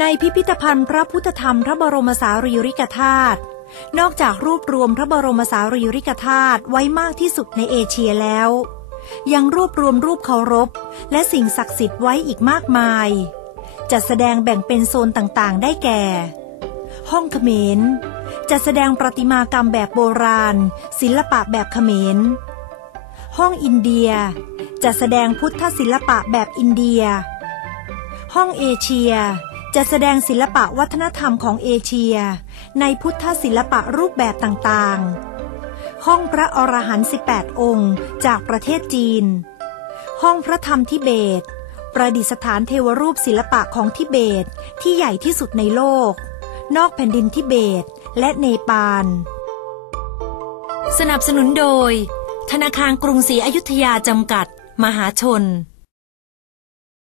ในพิพิธภัณฑ์พระพุทธธรรมพระบรมสารีริกธาตุนอกจากรวบรวมพระบรมสารีริกธาตุไว้มากที่สุดในเอเชียแล้ว ยังรวบรวมรูปเคารพ และสิ่งศักดิ์สิทธิ์ไว้อีกมากมายจะแสดงแบ่งเป็นโซนต่างๆ ได้แก่ ห้องเขมรจะแสดงประติมากรรมแบบโบราณ ศิลปะแบบเขมร ห้องอินเดีย จัดแสดงพุทธศิลปะแบบอินเดีย ห้องเอเชียจะแสดงศิลปะวัฒนธรรมของเอเชีย ในพุทธศิลปะรูปแบบต่างๆ ห้องพระอรหันต์18 องค์ จากประเทศจีน ห้องพระธรรมทิเบต ประดิษฐานเทวรูปศิลปะของทิเบตที่ใหญ่ที่สุดในโลก นอกแผ่นดินทิเบตและเนปาล สนับสนุนโดย ธนาคารกรุงศรีอยุธยาจำกัด มหาชน